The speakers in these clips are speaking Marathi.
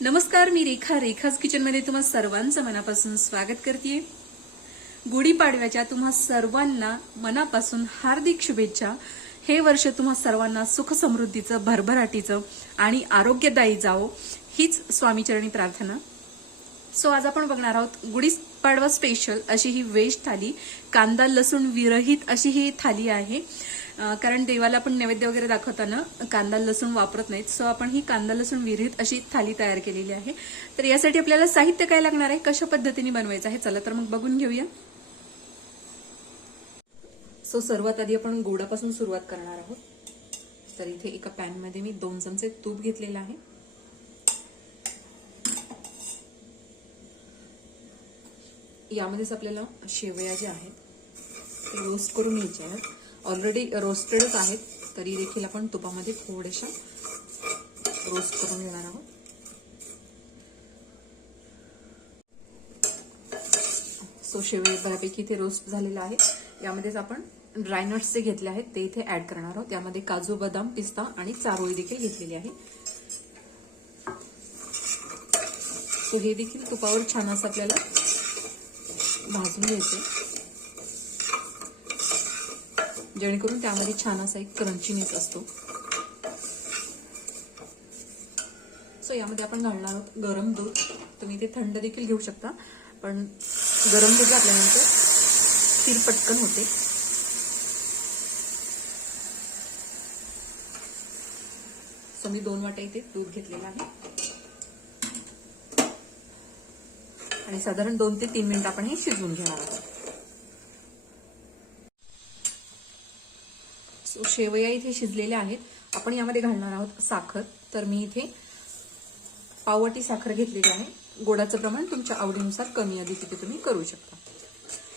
नमस्कार मी रेखा. रेखाज किचनमध्ये तुम्हा सर्वांचं मनापासून स्वागत करते. गुढीपाडव्याच्या तुम्हा सर्वांना मनापासून हार्दिक शुभेच्छा. हे वर्ष तुम्हा सर्वांना सुख समृद्धीचं भरभराटीचं आणि आरोग्यदायी जावो हीच स्वामीचरणी प्रार्थना. सो आज आपण बघणार आहोत गुढीपाडवा स्पेशल अशी ही व्हेज थाली कांदा लसूण विरहित अशी ही थाली आहे. कारण देवाला आपण नैवेद्य वगैरे दाखवताना कांदा लसूण वापरत नाहीत. सो आपण ही कांदा लसूण विरहित अशी थाली तयार केलेली आहे. तर यासाठी आपल्याला साहित्य काय लागणार आहे? कशा पद्धतीने बनवायचं आहे? चला तर मग बघून घेऊया. सो सर्वात आधी आपण गोडापासून सुरुवात करणार आहोत. तर इथे एका पॅनमध्ये मी दोन चमचे तूप घेतलेलं आहे. यामध्येच आपल्याला शेवया ज्या आहेत ते रोस्ट करून घ्यायच्या आहेत. ऑलरेडी रोस्टेडच आहेत. तरी देखील आपण तुपामध्ये थोड्याशा रोस्ट करून घेणार आहोत. सो शेवळी बऱ्यापैकी इथे रोस्ट झालेला आहे. यामध्येच आपण ड्रायनट्स जे घेतले आहेत ते इथे ऍड करणार आहोत. त्यामध्ये काजू बदाम पिस्ता आणि चारोळी देखील घेतलेली आहे. सो हे देखील तुपावर छान असं आपल्याला भाजून घ्यायचं जेणेकरून त्यामध्ये छान असा एक क्रंचीनेस असतो. सो यामध्ये आपण घालणार आहोत गरम दूध. तुम्ही ते थंड देखील घेऊ शकता पण गरम दूध घातल्यानंतर खीर पटकन होते. सो मी दोन वाट्या इथे दूध घेतलेलं आहे. आणि साधारण दोन ते तीन मिनिट आपण हे शिजवून घेणार आहोत. सो शेवया इथे शिजलेल्या आहेत. आपण यामध्ये घालणार आहोत साखर. तर मी इथे पाववाटी साखर घेतलेली आहे. गोडाचं प्रमाण तुमच्या आवडीनुसार कमी अधिक तिथे तुम्ही करू शकता.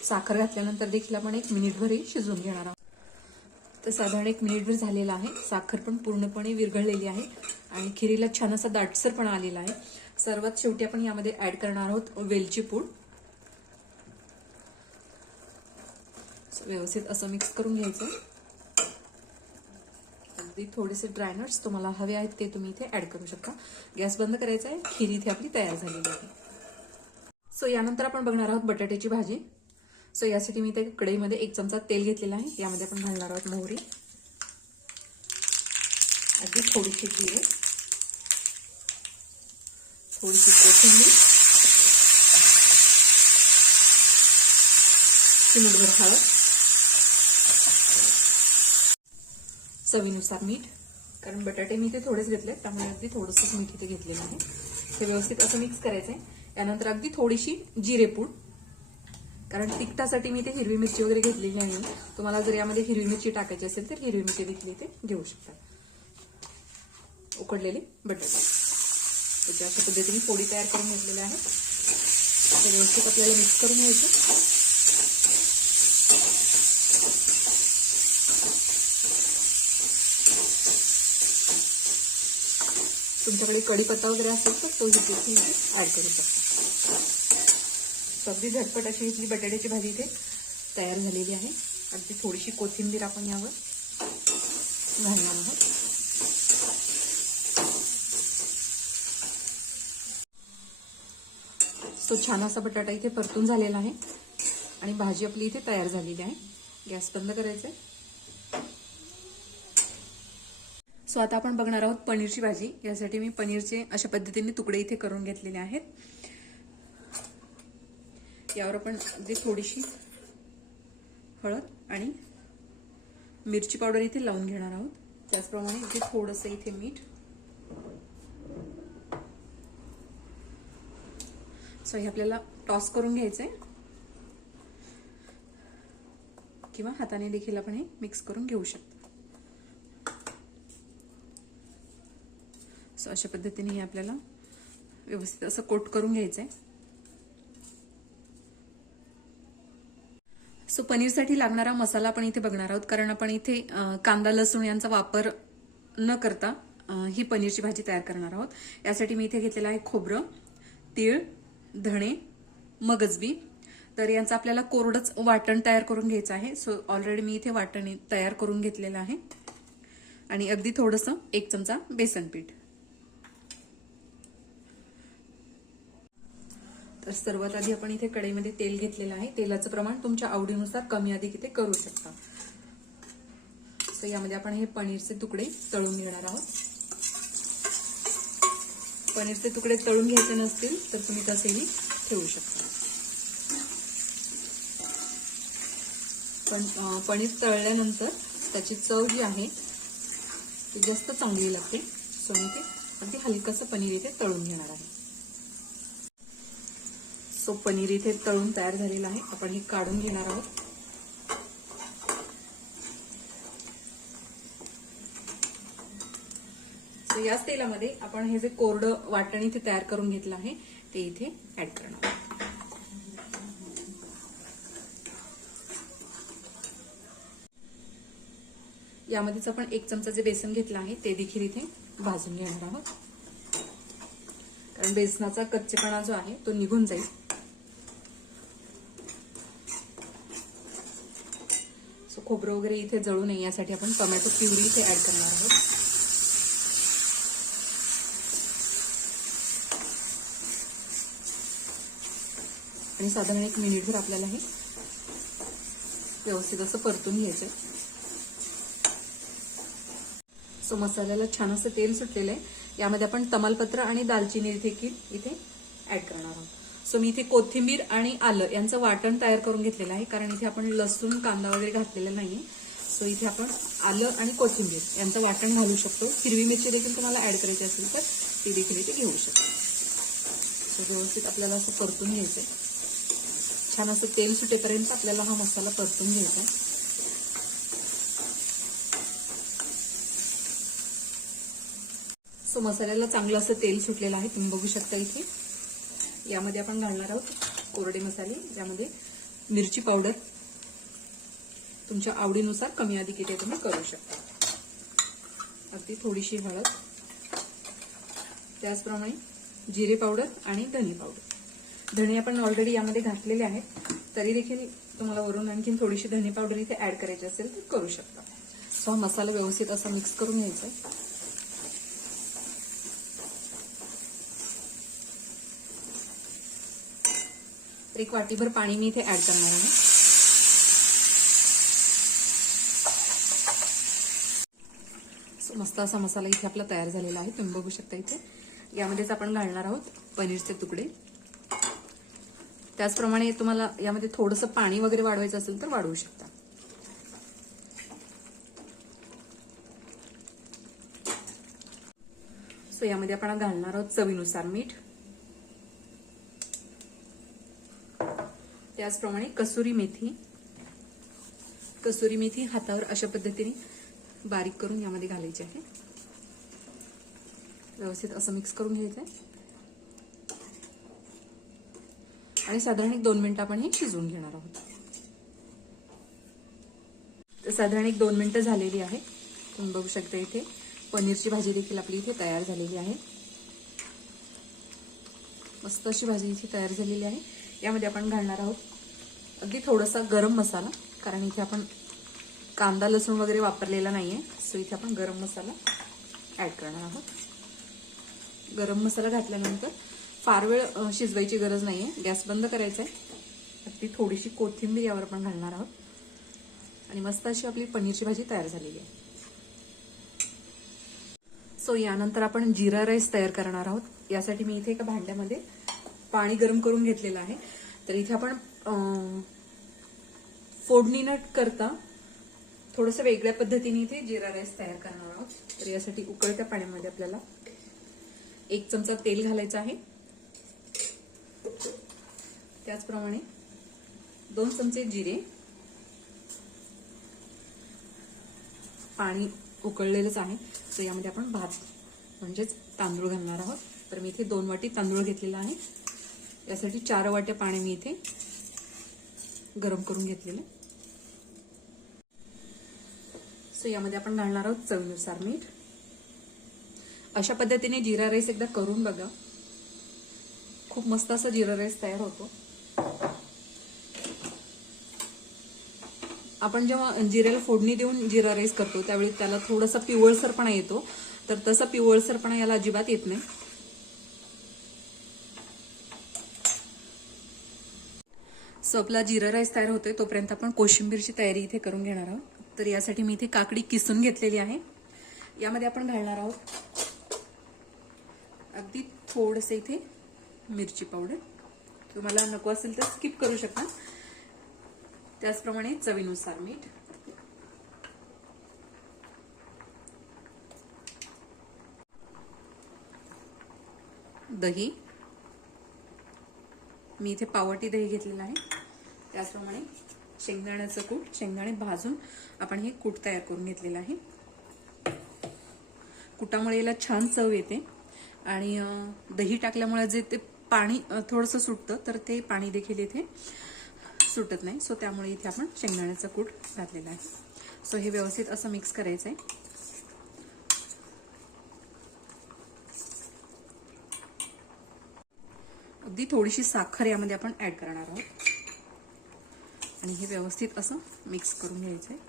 साखर घातल्यानंतर देखील आपण एक मिनिटभरही शिजून शिजवून घेणार आहोत. तर साधारण एक मिनिटभर झालेला आहे. साखर पण पूर्णपणे विरघळलेली आहे आणि खिरीला छान असा दाटसरपणा आलेला आहे. सर्वात शेवटी आपण यामध्ये ऍड करणार आहोत वेलची पूड. व्यवस्थित असं मिक्स करून घ्यायचं. अगदी थोडेसे ड्रायनट्स तुम्हाला हवे आहेत ते तुम्ही इथे ऍड करू शकता. गॅस बंद करायचा आहे. खीर इथे आपली तयार झालेली आहे. सो यानंतर आपण बघणार आहोत बटाट्याची भाजी. सो यासाठी मी इथे कढईमध्ये एक चमचा तेल घेतलेला आहे. यामध्ये आपण घालणार आहोत मोहरी. अगदी थोडीशी जिरे. थोडीशी कोथिंबीर. चिमूटभर हळद. चवीनुसार मीठ कारण बटाटे मी इथे थोडेच घेतले त्यामुळे अगदी थोडंसंच मीठ इथे घेतलेलं आहे. हे व्यवस्थित असं मिक्स करायचं आहे त्यानंतर अगदी थोडीशी जिरेपूड कारण तिखटासाठी मी इथे हिरवी मिरची वगैरे घेतलेली नाही. तुम्हाला जर यामध्ये हिरवी मिरची टाकायची असेल तर हिरवी मिरची देखील इथे घेऊ शकता. उकडलेले बटाटे. त्याच्या अशा पद्धतीने पोळी तयार करून घेतलेल्या आहेत ते व्यवस्थित आपल्याला मिक्स करून घ्यायचं. तुमच्याकडे कढीपत्ता वगैरे असेल तर तो देखील ॲड करू शकता. अगदी झटपट अशी इथली बटाट्याची भाजी इथे तयार झालेली आहे. अगदी थोडीशी कोथिंबीर आपण यावर घालणार आहोत. तो छान असा बटाटा इथे परतून झालेला आहे आणि भाजी आपली इथे तयार झालेली आहे. गॅस बंद करायचा आहे सो आता आपण बघणार आहोत पनीरची भाजी. यासाठी मी पनीरचे अशा पद्धतीने तुकडे इथे करून घेतलेले आहेत. यावर आपण अगदी थोडीशी हळद आणि मिरची पावडर इथे लावून घेणार आहोत. त्याचप्रमाणे इथे थोडंसं इथे मीठ. सो हे आपल्याला टॉस करून घ्यायचंय. किंवा हाताने देखील आपण हे मिक्स करून घेऊ शकतो. सो अशा पद्धतीने हे आपल्याला व्यवस्थित असं कोट करून घ्यायचं आहे सो पनीरसाठी लागणारा मसाला आपण इथे बघणार आहोत कारण आपण इथे कांदा लसूण यांचा वापर न करता ही पनीरची भाजी तयार करणार आहोत. यासाठी मी इथे घेतलेलं आहे खोबरं तीळ धणे मगजबी. तर यांचं आपल्याला कोरडंच वाटण तयार करून घ्यायचं आहे. सो ऑलरेडी मी इथे वाटण तयार करून घेतलेलं आहे. आणि अगदी थोडंसं एक चमचा बेसन पीठ तर सर्वात आधी आपण इथे कढईमध्ये तेल घेतलेलं आहे. तेलाचं प्रमाण तुमच्या आवडीनुसार कमी अधिक इथे करू शकता. सो यामध्ये आपण हे पनीरचे तुकडे तळून घेणार आहोत. पनीरचे तुकडे तळून घ्यायचे नसतील तर तुम्ही तसेही ठेवू शकता. पण पनीर तळल्यानंतर त्याची चव जी आहे ती जास्त चांगली लागते. सो मी ते अगदी हलकंसं पनीर इथे तळून घेणार आहे. सो पनीर इथे तळून तयार झालेला आहे. आपण हे काढून घेणार आहोत. सो याच तेलामध्ये आपण हे जे कोरडं वाटण इथे तयार करून घेतलं आहे ते इथे ऍड करणार आहोत. यामध्येच आपण एक चमचा जे बेसन घेतलं आहे ते देखील इथे भाजून घेणार आहोत. कारण बेसनाचा कच्चेपणा जो आहे तो निघून जाईल. खोबरं वगैरे इथे जळू नये यासाठी आपण टोमॅटो प्युरी इथे ऍड करणार आहोत. आणि साधारण एक मिनिटभर आपल्याला हे व्यवस्थित असं परतून घ्यायचं सो मसाल्याला छान असं तेल सुटलेलं आहे. यामध्ये आपण तमालपत्र आणि दालचिनी देखील इथे ऍड करणार आहोत. सो मी इथे कोथिंबीर आणि आलं यांचं वाटण तयार करून घेतलेलं आहे कारण इथे आपण लसूण कांदा वगैरे घातलेला नाहीये. सो इथे आपण आलं आणि कोथिंबीर यांचं वाटण घालू शकतो. हिरवी मिरची देखील तुम्हाला ऍड करायची असेल तर ती देखील इथे घेऊ शकतो. सो व्यवस्थित आपल्याला असं परतून घ्यायचंय. छान असं तेल सुटेपर्यंत आपल्याला हा मसाला परतून घ्यायचा आहे. सो मसाल्याला चांगलं असं तेल सुटलेलं आहे तुम्ही बघू शकता इथे. यामध्ये आपण घालणार आहोत कोरडे मसाले ज्यामध्ये मिरची पावडर तुमच्या आवडीनुसार कमी अधिक इथे तुम्ही करू शकता. अगदी थोडीशी हळद त्याचप्रमाणे जिरे पावडर आणि धने पावडर धणे आपण ऑलरेडी यामध्ये घातलेले आहेत तरी देखील तुम्हाला वरून आणखीन थोडीशी धने पावडर इथे ऍड करायची असेल तर करू शकता. सो मसाला व्यवस्थित असा मिक्स करून घ्यायचा तर एक वाटीभर पाणी मी इथे ऍड करणार आहे. मस्त असा मसाला इथे आपला तयार झालेला आहे. तुम्ही बघू शकता इथे. यामध्येच आपण घालणार आहोत पनीरचे तुकडे. त्याचप्रमाणे तुम्हाला यामध्ये थोडंसं पाणी वगैरे वाढवायचं असेल तर वाढवू शकता. सो यामध्ये आपण घालणार आहोत चवीनुसार मीठ. त्याचप्रमाणे कसुरी मेथी. कसुरी मेथी हातावर अशा पद्धतीने बारीक करून यामध्ये घालायची आहे. व्यवस्थित असं मिक्स करून घ्यायचं आहे आणि साधारण एक दोन मिनिटं आपण हे शिजवून घेणार आहोत. तर साधारण एक दोन मिनिटं झालेली आहे. तुम्ही बघू शकता इथे पनीरची भाजी देखील आपली इथे तयार झालेली आहे. मस्त अशी भाजी इथे तयार झालेली आहे. यामध्ये आपण घालणार आहोत अगदी थोडासा गरम मसाला कारण इथे आपण कांदा लसूण वगैरे वापरलेला नाहीये सो इथे आपण गरम मसाला ॲड करणार आहोत. गरम मसाला घातल्यानंतर फार वेळ शिजवायची गरज नाहीये गॅस बंद करायचा आहे अगदी थोडीशी कोथिंबीर यावर आपण घालणार आहोत. आणि मस्त अशी आपली पनीरची भाजी तयार झालेली आहे. सो यानंतर आपण जिरा राईस तयार करणार आहोत. यासाठी मी इथे एका भांड्यामध्ये पाणी गरम करून घेतलेलं आहे. तर इथे आपण अं, फोडणी न करता थोडंसं वेगळ्या पद्धतीने इथे जिरा राईस तयार करणार आहोत. तर यासाठी उकळत्या पाण्यामध्ये आपल्याला एक चमचा तेल घालायचं आहे. त्याचप्रमाणे दोन चमचे जिरे. पाणी उकळलेलंच आहे. तर यामध्ये आपण भात म्हणजेच तांदूळ घालणार आहोत. तर मी इथे दोन वाटी तांदूळ घेतलेला आहे. यासाठी चार वाट्या पाणी मी इथे गरम करून घेतलेलं सो यामध्ये आपण घालणार आहोत चवीनुसार मीठ. अशा पद्धतीने जिरा राईस एकदा करून बघा. खूप मस्त असा जिरा राईस तयार होतो. आपण जेव्हा जिऱ्याला फोडणी देऊन जिरा राईस करतो त्यावेळी त्याला थोडासा पिवळसरपणा येतो. तर तसा पिवळसरपणा याला अजिबात येत नाही. सो आपला जिरा राईस तयार होतोय तोपर्यंत आपण कोशिंबीरची तयारी इथे करून घेणार आहोत. तर यासाठी मी इथे काकडी किसून घेतलेली आहे. यामध्ये आपण घालणार आहोत अगदी थोडंसं इथे मिरची पावडर. तुम्हाला नको असेल तर स्किप करू शकता. त्याचप्रमाणे चवीनुसार मीठ. दही. मी इथे पावटी दही घेतलेलं आहे. त्याचप्रमाणे शेंगदाण्याचं कूट शेंगदाणे भाजून आपण हे कूट तयार करून घेतलेलं आहे. कुटामुळे याला छान चव येते. आणि दही टाकल्यामुळे जे ते पाणी थोडंसं सुटतं तर ते पाणी देखील इथे सुटत नाही. सो त्यामुळे इथे आपण शेंगदाण्याचं कूट घातलेलं आहे. सो हे व्यवस्थित असं मिक्स करायचं आहे अगदी थोडीशी साखर यामध्ये आपण ऍड करणार आहोत. आणि हे व्यवस्थित असं मिक्स करून घ्यायचं आहे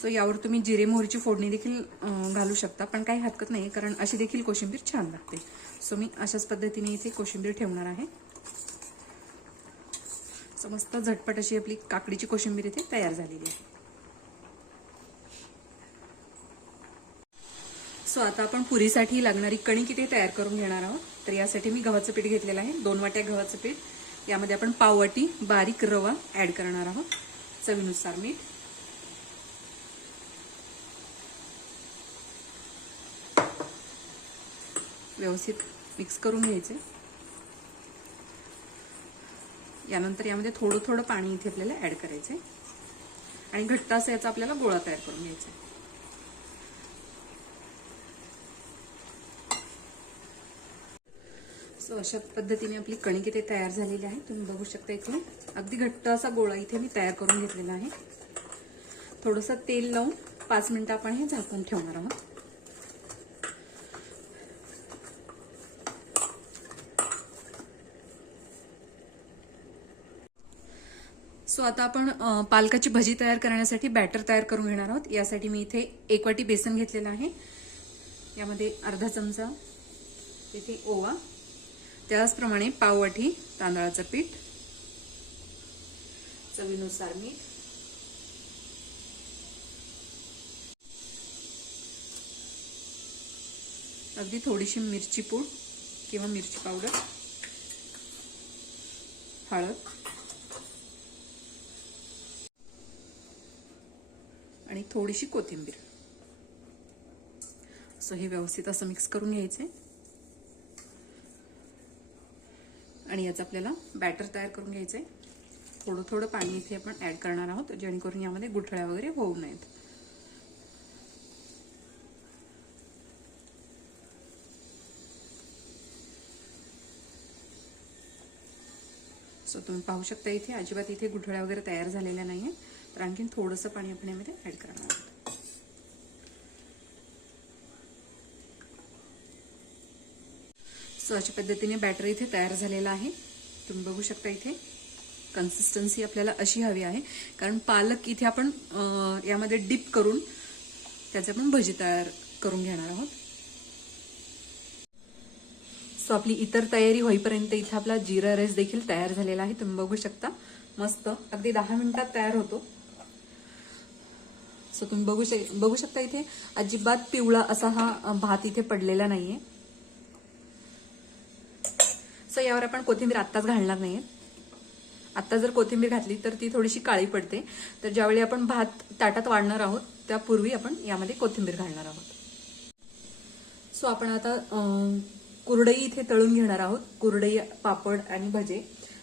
सो यावर तुम्ही जिरे मोहरीची फोडणी देखील घालू शकता पण काही हरकत नाही कारण अशी देखील कोशिंबीर छान लागते. सो मी अशाच पद्धतीने इथे कोशिंबीर ठेवणार आहे. सो मस्त झटपट अशी आपली काकडीची कोशिंबीर इथे तयार झालेली आहे. सो आता आपण पुरीसाठी लागणारी कणिक इथे तयार करून घेणार आहोत? तर यासाठी मी गव्हाचं पीठ घेतलेलं आहे. दोन वाट्या गव्हाचं पीठ. यामध्ये आपण पाववाटी बारीक रवा ऍड करणार आहोत. चवीनुसार मीठ. व्यवस्थित मिक्स करून घ्यायचे. यानंतर यामध्ये थोडं थोडं पाणी इथे आपल्याला ऍड करायचे आणि घट्ट असं याचा आपल्याला गोळा तयार करून घ्यायचा सो अशा पद्धतीने आपली कणिक इथे तयार झालेली आहे. तुम्ही बघू शकता इथे अगदी घट्ट असा गोळा इथे मी तयार करून घेतलेला आहे. थोडंसं तेल लावून पाच मिनिटं आपण हे झाकून ठेवणार आहोत. सो आता आपण पालकाची भजी तयार करण्यासाठी बॅटर तयार करून घेणार आहोत. यासाठी मी इथे एक वाटी बेसन घेतलेलं आहे. यामध्ये अर्धा चमचा इथे ओवा त्याचप्रमाणे पाववाटी तांदळाचं पीठ चवीनुसार मीठ. अगदी थोडीशी मिरची पूड किंवा मिरची पावडर हळद आणि थोडीशी कोथिंबीर. सो हे व्यवस्थित असं मिक्स करून घ्यायचे. आणि याचं आपल्याला बॅटर तयार करून घ्यायचं आहे थोडं थोडं पाणी इथे आपण ऍड करणार आहोत जेणेकरून यामध्ये गुठळ्या वगैरे होऊ नयेत. सो तुम्ही पाहू शकता इथे अजिबात इथे गुठळ्या वगैरे तयार झालेल्या नाहीये तर आणखीन थोडंसं पाणी आपण यामध्ये ऍड करणार आहोत. सो अशा पद्धतीने बॅटर इथे तयार झालेला आहे. तुम्ही बघू शकता इथे. कन्सिस्टन्सी आपल्याला अशी हवी आहे. कारण पालक इथे आपण यामध्ये डिप करून त्याचे आपण भजी तयार करून घेणार आहोत. सो आपली इतर तयारी होईपर्यंत इथे आपला जिरा राईस देखील तयार झालेला आहे. तुम्ही बघू शकता. मस्त. अगदी दहा मिनिटात तयार होतो. सो तुम्ही बघू शक बघू शकता इथे अजिबात पिवळा असा हा भात इथे पडलेला नाहीये. सो यावर आपण कोथिंबीर आत्ताच घालणार नाही आत्ता जर कोथिंबीर घातली तर ती थोडीशी काळी पडते. तर ज्यावेळी आपण भात ताटात वाढणार आहोत त्यापूर्वी आपण यामध्ये कोथिंबीर घालणार आहोत. सो आपण आता कुरडई इथे तळून घेणार आहोत. कुरडई पापड आणि भजे.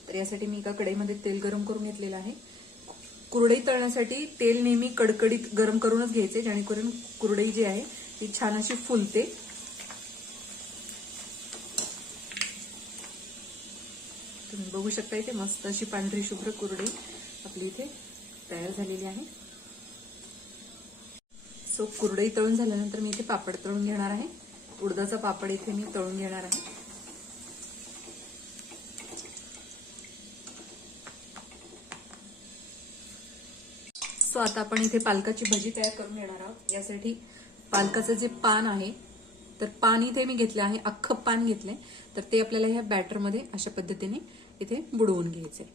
तर यासाठी मी एका कढईमध्ये तेल गरम करून घेतलेलं आहे. कुरडई तळण्यासाठी तेल नेहमी कडकडीत गरम करूनच घ्यायचे जेणेकरून कुरडई जी आहे ती छान अशी फुलते. तुम्ही बघू शकता इथे मस्त अशी पांढरी शुभ्र कुरडी आपली इथे तयार झालेली आहे. सो कुरडई तळून झाल्यानंतर मी इथे पापड तळून घेणार आहे. उडदाचा पापड इथे मी तळून घेणार आहे. सो आता आपण इथे पालकाची भजी तयार करून घेणार आहोत. यासाठी पालकाचं जे पान आहे तर पान इथे मी घेतलं आहे अख्खं पान घेतलंय. तर ते आपल्याला ह्या बॅटरमध्ये अशा पद्धतीने इथे बुडवून घ्यायचंय.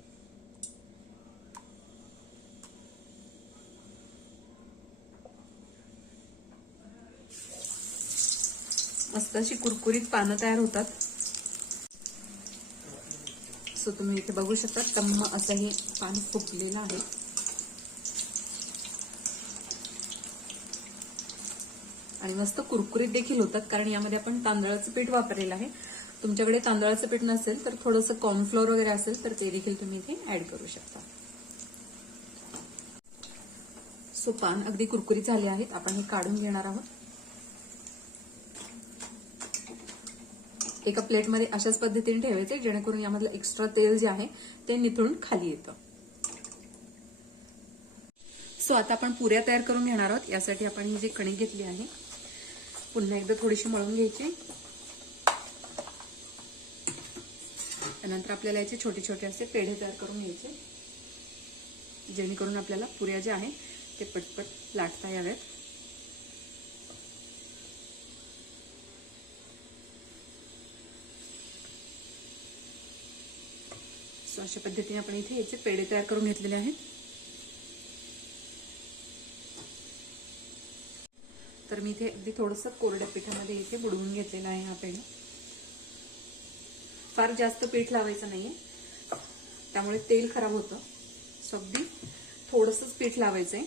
मस्त अशी कुरकुरीत पानं तयार होतात. सो तुम्ही इथे बघू शकता तम्म असं हे पान फुटलेलं आहे. आणि मस्त कुरकुरीत देखील होतात कारण यामध्ये आपण तांदळाचं पीठ वापरलेलं आहे. तुमच्याकडे तांदळाचं पीठ नसेल तर थोडंसं कॉर्नफ्लोअर वगैरे असेल तर ते देखील तुम्ही इथे ऍड करू शकता. सो पान अगदी कुरकुरीत झाले आहेत. आपण हे काढून घेणार आहोत. एका प्लेटमध्ये अशाच पद्धतीने ठेवायचे जेणेकरून यामधलं एक्स्ट्रा तेल जे आहे ते निथळून खाली येतं. सो आता आपण पुऱ्या तयार करून घेणार आहोत. यासाठी आपण ही जी कणिक घेतली आहे पुन्हा एकदा थोडीशी मळून घ्यायची. त्यानंतर आपल्याला याचे छोटे छोटे असे पेढे तयार करून घ्यायचे. जेणेकरून आपल्याला पुऱ्या ज्या आहेत ते पटपट लाटता याव्यात. सो अशा पद्धतीने आपण इथे याचे पेढे तयार करून घेतलेले आहेत. तर मी इथे अगदी थोडंसं कोरड्या पिठामध्ये इथे बुडवून घेतलेला आहे हा पेढा फार जास्त पीठ लावायचं नाहीये. त्यामुळे तेल खराब होतं. सो अगदी थोडंसंच पीठ लावायचंय.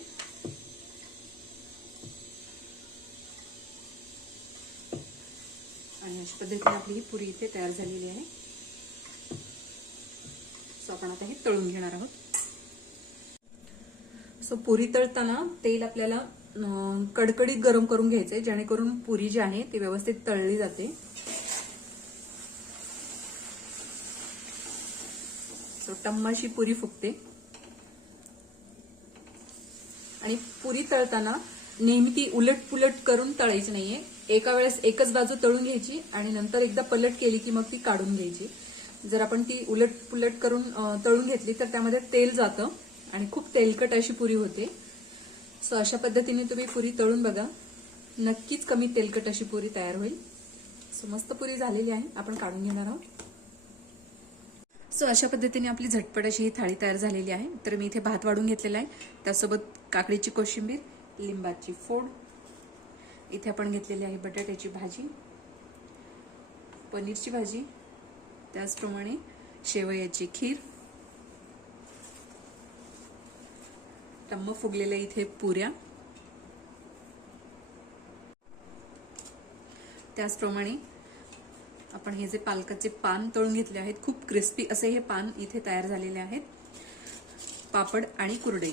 आणि अशा पद्धतीने आपली ही पुरी इथे तयार झालेली आहे. सो आपण आता हे तळून घेणार आहोत. सो पुरी तळताना तेल आपल्याला कडकडीत गरम करून घ्यायचंय जेणेकरून पुरी जी आहे ती व्यवस्थित तळली जाते. टम्माशी पुरी फुगते. आणि पुरी तळताना नेहमी ती उलट पुलट करून तळायची नाहीये. एका वेळेस एकच बाजू तळून घ्यायची आणि नंतर एकदा पलट केली की मग ती काढून घ्यायची. जर आपण ती उलट पुलट करून तळून घेतली तर त्यामध्ये तेल जातं आणि खूप तेलकट अशी पुरी होते. सो अशा पद्धतीने तुम्ही पुरी तळून बघा. नक्कीच कमी तेलकट अशी पुरी तयार होईल. सो मस्त पुरी झालेली आहे. आपण काढून घेणार आहोत. सो अशा पद्धतीने आपली झटपट अशी ही थाळी तयार झालेली आहे. तर मी इथे भात वाढून घेतलेला आहे. त्यासोबत काकडीची कोशिंबीर लिंबाची फोड. इथे आपण घेतलेली आहे बटाट्याची भाजी पनीरची भाजी. त्याचप्रमाणे शेवयाची खीर. टम्म फुगलेल्या इथे पुऱ्या. त्याचप्रमाणे आपण हे जे पालकाचे पान तळून घेतले आहेत खूप क्रिस्पी असे हे पान इथे तयार झालेले आहेत. पापड आणि कुरडई.